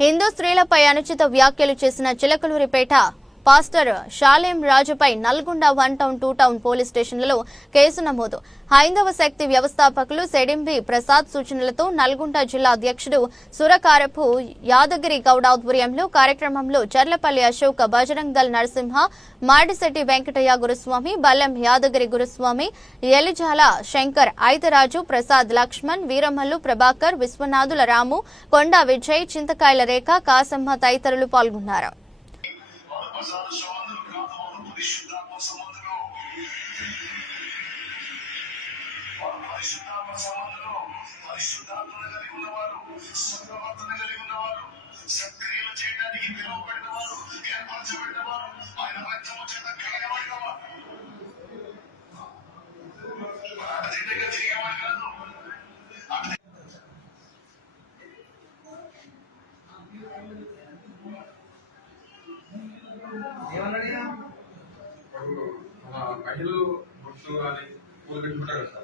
హిందూ స్త్రీలపై అనుచిత వ్యాఖ్యలు చేసిన Chilakaluripet pastor Shalem రాజుపై Nalgonda one town two town police స్టేషన్లలో కేసు నమోదు. హైందవ శక్తి వ్యవస్థాపకులు సెడింబి ప్రసాద్ సూచనలతో నల్గొండ జిల్లా అధ్యక్షుడు సురకారపు యాదగిరి గౌడ్ ఆధ్వర్యంలో కార్యక్రమంలో చర్లపల్లి అశోక్ బజరంగ్ దల్ నరసింహ మాడిశెట్టి వెంకటయ్య గురుస్వామి బలం యాదగిరి గురుస్వామి ఎలిజాల శంకర్ ఐతరాజు ప్రసాద్ లక్ష్మణ్ వీరమల్లు ప్రభాకర్ విశ్వనాథుల రాము కొండ విజయ్ చింతకాయల రేఖ కాసమ్మ తదితరులు పాల్గొన్నారు. Azade soğandır, kahramanı bu işinden basamadır o. Vallahi işinden basamadır o. ఇప్పుడు మన మహిళలు గుర్తు కానీ పూలు పెట్టుకుంటారు కదా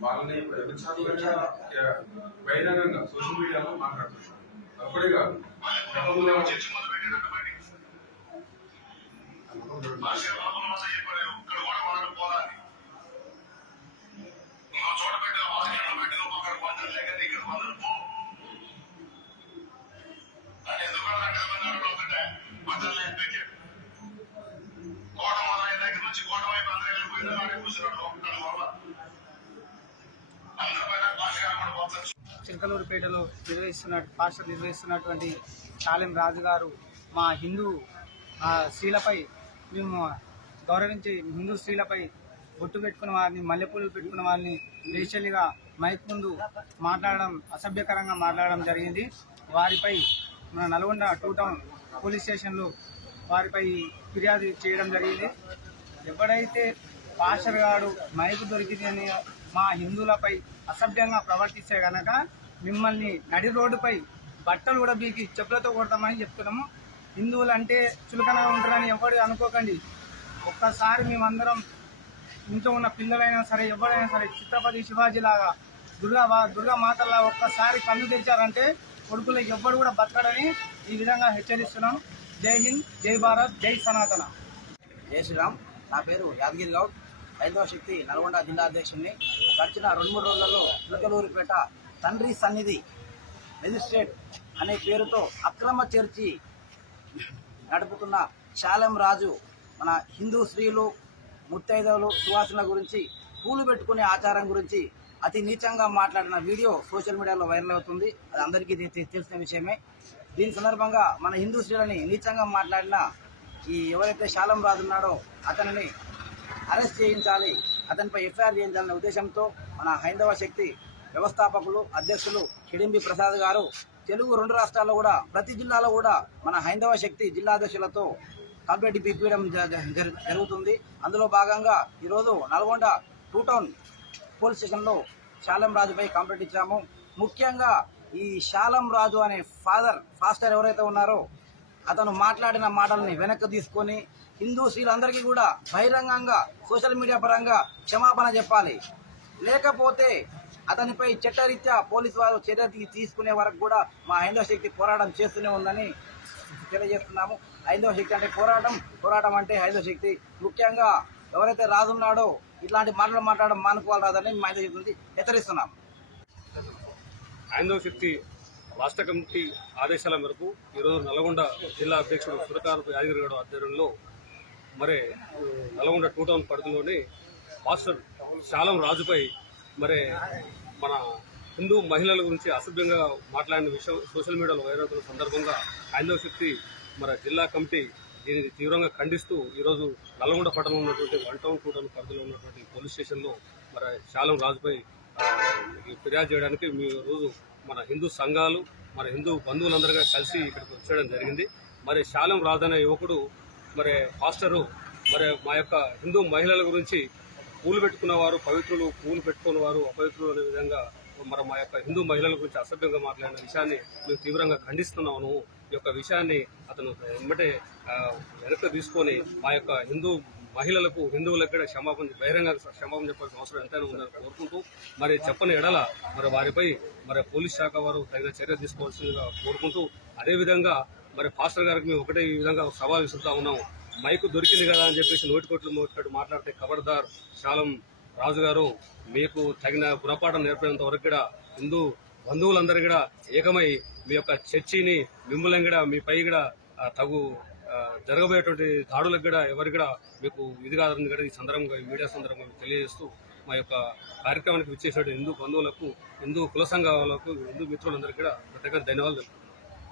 వాళ్ళని విచారంగా బహిరంగంగా సోషల్ మీడియాలో మాట్లాడుతున్నారు. అప్పుడే కాదు. గతంలో భాష లోపల భాష చెప్పాడు ఇక్కడ కూడా పోరాలి నుంచి కోట వైపు అందరూ వెళ్ళిపోయినా కూర్చున్నాడు ఒక్కడు చిలకలూరుపేటలో నిర్వహిస్తున్న పాస్టర్ నిర్వహిస్తున్నటువంటి శాలెం రాజు గారు మా హిందూ ఆ, స్త్రీలపై మేము గౌరవించి హిందూ స్త్రీలపై బొట్టు పెట్టుకున్న వారిని మల్లెపూలు పెట్టుకున్న వారిని రేషల్గా మైక్ ముందు మాట్లాడడం అసభ్యకరంగా మాట్లాడడం జరిగింది. వారిపై మన నల్గొండ టూ టౌన్ పోలీస్ స్టేషన్లో వారిపై ఫిర్యాదు చేయడం జరిగింది. ఎప్పుడైతే పాషర్ గారు మైకు దొరికిందని మా హిందువులపై అసభ్యంగా ప్రవర్తిస్తే గనక మిమ్మల్ని నడి రోడ్డుపై బట్టలు కూడా బీకి చెప్పులతో కొడతామని చెప్తున్నాము. హిందువులు అంటే చులకనగా ఉంటారని ఎవరు అనుకోకండి. ఒక్కసారి మేమందరం ఇంట్లో ఉన్న పిల్లలైనా సరే ఎవరైనా సరే చిత్రపతి శివాజీ లాగా దుర్గా వా- దుర్గా మాతలా ఒక్కసారి కన్ను తెరిచారంటే కొడుకులు ఎవ్వడు కూడా బతకడని ఈ విధంగా హెచ్చరిస్తున్నాం జై హింద్ జై భారత్ జై సనాతన. జై శ్రీరామ్. నా పేరు యాదగిరి గౌడ్ హైందవ శక్తి నల్గొండ జిల్లా అధ్యక్షుడిని. గడిచిన రెండు మూడు రోజులలో చిలకలూరిపేట తండ్రి సన్నిధి మెజిస్ట్రేట్ అనే పేరుతో అక్రమ చర్చి నడుపుతున్న శాలం రాజు మన హిందూ స్త్రీలు ముత్తైదవులు సువాసన గురించి పూలు పెట్టుకునే ఆచారం గురించి అతి నీచంగా మాట్లాడిన వీడియో సోషల్ మీడియాలో వైరల్ అవుతుంది. అది అందరికీ తెలిసిన విషయమే. దీని సందర్భంగా మన హిందూ స్త్రీలని నీచంగా మాట్లాడిన ఈ ఎవరైతే శాలం రాజు ఉన్నాడో అతనిని అరెస్ట్ చేయించాలి అతనిపై ఎఫ్ఐఆర్ చేయించాలనే ఉద్దేశంతో మన హైందవ శక్తి వ్యవస్థాపకులు అధ్యక్షులు కిడింబి ప్రసాద్ గారు తెలుగు రెండు రాష్ట్రాల్లో కూడా ప్రతి జిల్లాలో కూడా మన హైందవ శక్తి జిల్లా కంప్లీట్ పిప్పడం జ- జ- జరుగుతుంది. అందులో భాగంగా ఈరోజు నల్గొండ టూ టౌన్ పోలీస్ స్టేషన్లో శాలం రాజుపై కంప్లైంట్ ఇచ్చాము. ముఖ్యంగా ఈ శాలం రాజు అనే ఫాదర్ ఫాస్టర్ ఎవరైతే ఉన్నారో అతను మాట్లాడిన మాటల్ని వెనక్కి తీసుకొని హిందూ స్త్రీలందరికీ కూడా బహిరంగంగా సోషల్ మీడియా పరంగా క్షమాపణ చెప్పాలి. లేకపోతే అతనిపై చట్టరీత్యా పోలీసు వారు చర్య తీసుకునే వరకు కూడా మా హైందవ శక్తి పోరాటం చేస్తూనే ఉందని తెలియజేస్తున్నాము. హైందవ శక్తి అంటే పోరాటం. పోరాటం అంటే హైందవ శక్తి. ముఖ్యంగా ఎవరైతే రాజున్నాడో ఇట్లాంటి మాటలు మాట్లాడడం మానుకోవాలి రాదని మా హైందవ శక్తి నుంచి హెచ్చరిస్తున్నాం. హైందవ శక్తి రాష్ట్ర కమిటీ ఆదేశాల మేరకు ఈరోజు నల్గొండ జిల్లా అధ్యక్షుడు సురకారపు యాదగిరిగౌడ ఆధ్వర్యంలో మరి నల్గొండ టూ టౌన్ పరిధిలోని మాస్టర్ శాలం రాజుపై మరి మన హిందూ మహిళల గురించి అసభ్యంగా మాట్లాడిన విషయం సోషల్ మీడియాలో వైరల్ అవుతున్న సందర్భంగా హైందవ శక్తి మరి జిల్లా కమిటీ దీనిని తీవ్రంగా ఖండిస్తూ ఈరోజు నల్గొండ పట్టణంలో ఉన్నటువంటి వన్ టౌన్ టూ టౌన్ పరిధిలో ఉన్నటువంటి పోలీస్ స్టేషన్లో మరి శాలం రాజుపై ఫిర్యాదు చేయడానికి మీ రోజు మన హిందూ సంఘాలు మన హిందూ బంధువులందరిగా కలిసి ఇక్కడికి వచ్చేయడం జరిగింది. మరి శాలం రాజు అనే యువకుడు మరి పాస్టరు మరి మా యొక్క హిందూ మహిళల గురించి పూలు పెట్టుకున్నవారు పవిత్రులు పూలు పెట్టుకున్నవారు అపవిత్రులు అనే విధంగా మరి మా యొక్క హిందూ మహిళల గురించి అసభ్యంగా మాట్లాడిన విషయాన్ని మేము తీవ్రంగా ఖండిస్తున్నాము ఈ యొక్క విషయాన్ని అతను వెంబటే వెనక్కి తీసుకొని మా యొక్క హిందూ మహిళలకు హిందువులకు కూడా క్షమాపణ బహిరంగ క్షమాపణ చెప్పాల్సిన అవసరం ఎంతైనా ఉందని కోరుకుంటూ మరి చెప్పని ఎడల మరి వారిపై మరి పోలీస్ శాఖ వారు తగిన చర్య తీసుకోవాల్సిందిగా కోరుకుంటూ అదేవిధంగా మరి పాస్టర్ గారికి మేము ఒకటే ఈ విధంగా సవాల్ విసురుతా ఉన్నాం. మైకు దొరికింది కదా అని చెప్పేసి నోటి కొట్లు మాట్లాడితే ఖబర్దార్ శాలం రాజు గారు మీకు తగిన గుణపాఠం నేర్పేంత వరకు కూడా హిందూ బంధువులందరూ కూడా ఏకమై మీ యొక్క చర్చిని మిమ్మల్ని కూడా మీ పై కూడా తగు జరగబోయేటువంటి దాడులకు కూడా ఎవరికి కూడా మీకు ఇది కాదని కూడా ఈ సందర్భంగా మీడియా సందర్భంగా తెలియజేస్తూ మా యొక్క కార్యక్రమానికి విచ్చేసిన హిందూ బంధువులకు హిందూ కుల సంఘాలకు హిందూ మిత్రులందరికీ కూడా ప్రత్యేకంగా ధన్యవాదాలు